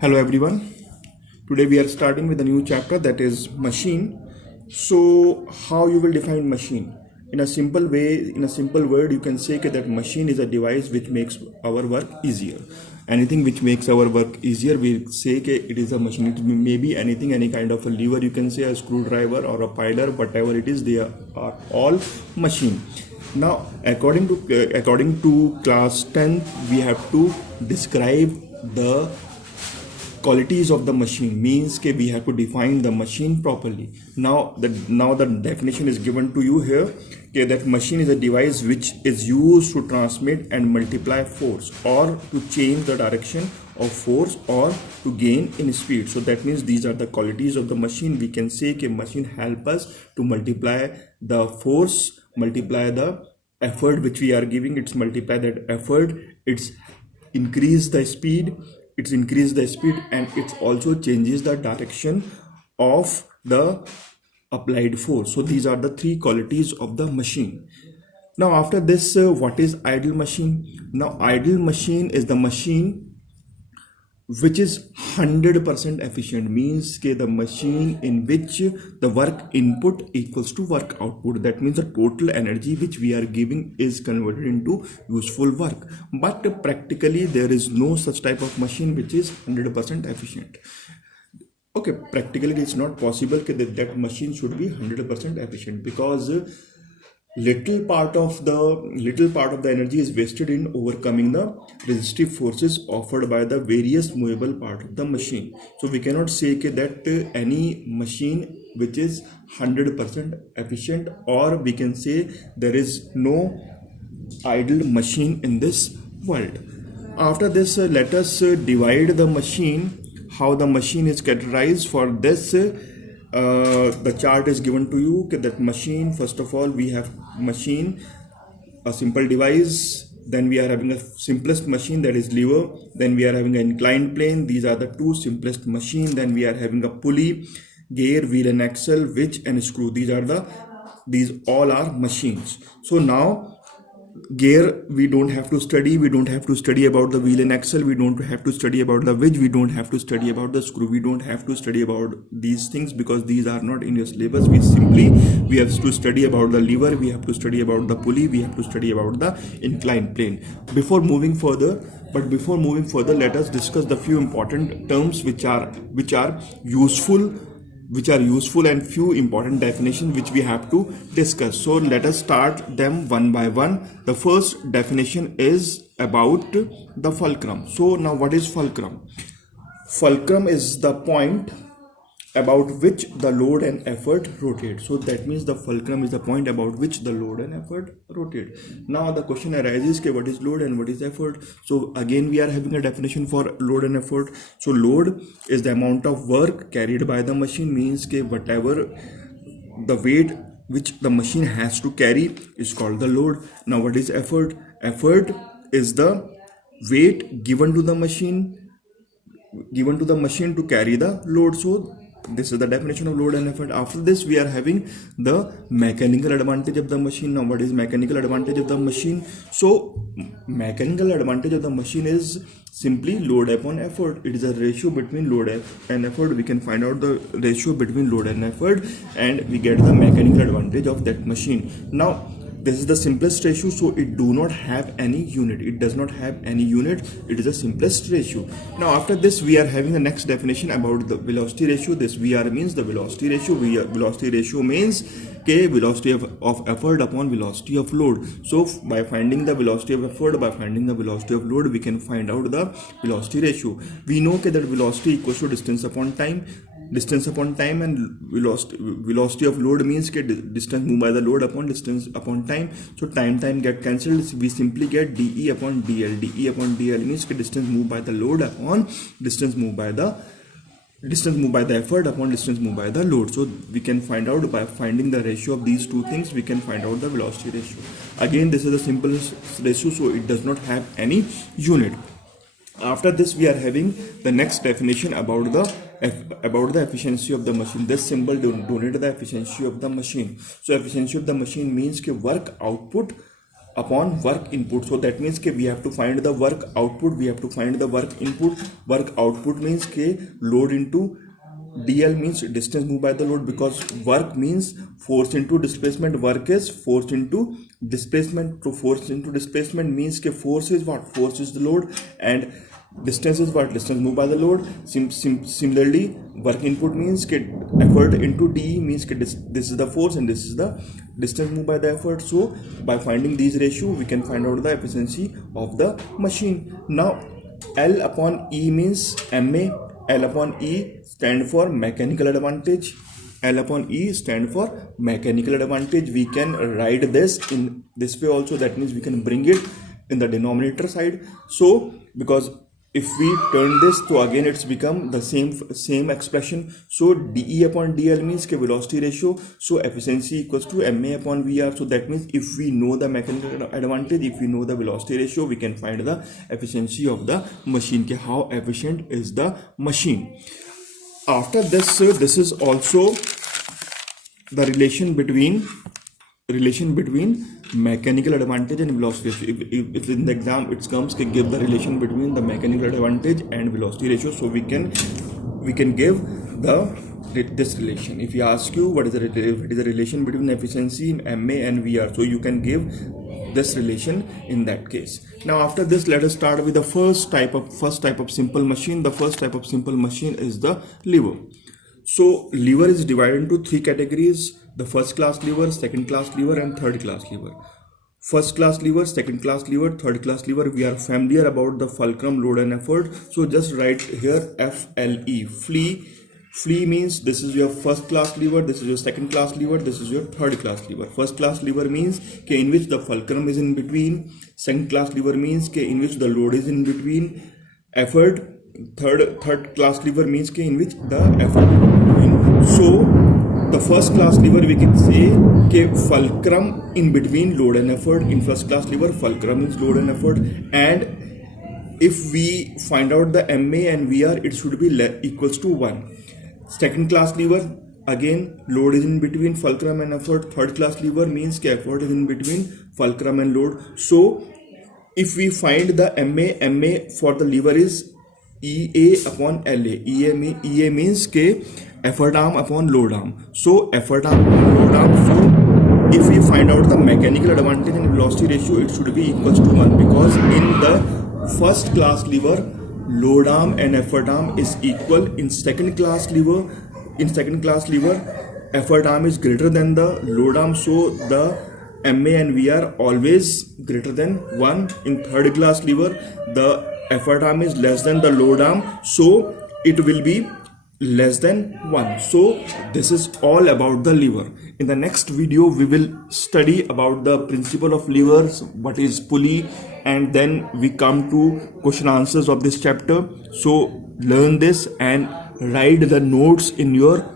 Hello everyone. Today we are starting with a new chapter, that is machine. So how you will define machine? In a simple way, in a simple word, you can say that machine is a device which makes our work easier. Anything which makes our work easier, we say it is a machine. It may be anything, any kind of a lever, you can say a screwdriver or a piler, whatever it is, they are all machine. Now according to class 10, we have to describe the qualities of the machine, means that we have to define the machine properly. Now the definition is given to you here, that machine is a device which is used to transmit and multiply force, or to change the direction of force, or to gain in speed. So that means these are the qualities of the machine. We can say that machine help us to multiply the force, multiply the effort which we are giving, it's multiply that effort, it's increase the speed, and it also changes the direction of the applied force. So these are the three qualities of the machine. Now after this, what is idle machine? Now idle machine is the machine which is 100% efficient, means the machine in which the work input equals to work output. That means the total energy which we are giving is converted into useful work. But practically there is no such type of machine which is 100% efficient. Okay, practically it's not possible that machine should be 100% efficient, because little part of the energy is wasted in overcoming the resistive forces offered by the various movable part of the machine. So we cannot say that any machine which is 100% efficient, or we can say there is no idle machine in this world. After this, let us divide the machine, how the machine is categorized. For this, the chart is given to you, that machine, first of all we have machine, a simple device, then we are having a simplest machine, that is lever, then we are having an inclined plane, these are the two simplest machine, then we are having a pulley, gear, wheel and axle, winch and screw. These all are machines. So now gear we don't have to study about the wheel and axle, we don't have to study about the winch, we don't have to study about the screw, we don't have to study about these things, because these are not in your syllabus. We have to study about the lever, we have to study about the pulley, we have to study about the inclined plane. Before moving further, let us discuss the few important terms which are useful, and few important definitions which we have to discuss. So let us start them one by one. The first definition is about the fulcrum. So now what is fulcrum? Fulcrum is the point about which the load and effort rotate. So that means the fulcrum is the point about which the load and effort rotate. Now the question arises, what is load and what is effort? So again we are having a definition for load and effort. So load is the amount of work carried by the machine, means whatever the weight which the machine has to carry is called the load. Now what is effort? Effort is the weight given to the machine to carry the load. So this is the definition of load and effort. After this, we are having the mechanical advantage of the machine. Now what is mechanical advantage of the machine? So mechanical advantage of the machine is simply load upon effort. It is a ratio between load and effort. We can find out the ratio between load and effort, and we get the mechanical advantage of that machine. Now this is the simplest ratio, so it do not have any unit. It does not have any unit. It is the simplest ratio. Now after this, we are having the next definition about the velocity ratio. This VR means the velocity ratio. Velocity ratio means velocity of effort upon velocity of load. So by finding the velocity of effort, by finding the velocity of load, we can find out the velocity ratio. We know that velocity equals to distance upon time. And velocity of load means distance moved by the load upon distance upon time. So time get cancelled, we simply get dE upon dl. dE upon dl means distance moved by the load upon distance moved by the effort upon distance moved by the load. So we can find out, by finding the ratio of these two things, we can find out the velocity ratio. Again, this is the simplest ratio, so it does not have any unit. After this, we are having the next definition about the efficiency of the machine. This symbol denotes the efficiency of the machine. So efficiency of the machine means work output upon work input. So that means we have to find the work output, we have to find the work input. Work output means load into dl means distance moved by the load, because work means force into displacement. Work is force into displacement. So force into displacement means force is what? Force is the load, and distance is what? Distance moved by the load. Similarly, work input means effort into d means this is the force and this is the distance moved by the effort. So by finding these ratio, we can find out the efficiency of the machine. Now L upon E means MA. L upon E stand for mechanical advantage. L upon E stand for mechanical advantage. We can write this in this way also. That means we can bring it in the denominator side. So because if we turn this, so again it's become the same expression. So dE upon dl means velocity ratio. So efficiency equals to ma upon vr. So that means if we know the mechanical advantage, if we know the velocity ratio, we can find the efficiency of the machine. How efficient is the machine? After this, this is also the relation between mechanical advantage and velocity ratio. If in the exam it comes give the relation between the mechanical advantage and velocity ratio, so we can give this relation. If you ask you what is the relation between efficiency MA and VR, so you can give this relation in that case. Now after this, let us start with the first type of simple machine. The first type of simple machine is the lever. So lever is divided into three categories: the first class lever, second class lever, and third class lever. First class lever, second class lever, third class lever. We are familiar about the fulcrum, load and effort. So just write here FLE. Flea means this is your first class lever, this is your second class lever, this is your third class lever. First class lever means in which the fulcrum is in between. Second class lever means in which the load is in between. Effort. Third class lever means in which the effort is in between. So the first class lever, we can say fulcrum in between load and effort. In first class lever, fulcrum is load and effort, and if we find out the MA and VR, it should be equals to 1. Second class lever, again load is in between fulcrum and effort. Third class lever means effort is in between fulcrum and load. So if we find the MA for the lever is EA upon LA. EA means effort arm upon load arm. So effort arm upon load arm. So if we find out the mechanical advantage and velocity ratio, it should be equals to 1, because in the first class lever, load arm and effort arm is equal. In second class lever, effort arm is greater than the load arm. So the MA and VR always greater than 1. In third class lever, the effort arm is less than the load arm, so it will be less than 1. So this is all about the lever. In the next video, we will study about the principle of levers, what is pulley, and then we come to question answers of this chapter. So learn this and write the notes in your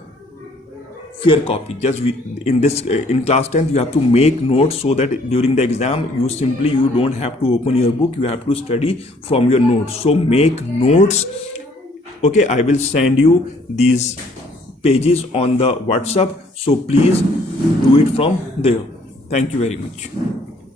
fair copy. Just in class 10th, you have to make notes so that during the exam you don't have to open your book, you have to study from your notes. So make notes. Okay, I will send you these pages on the WhatsApp, so please do it from there. Thank you very much.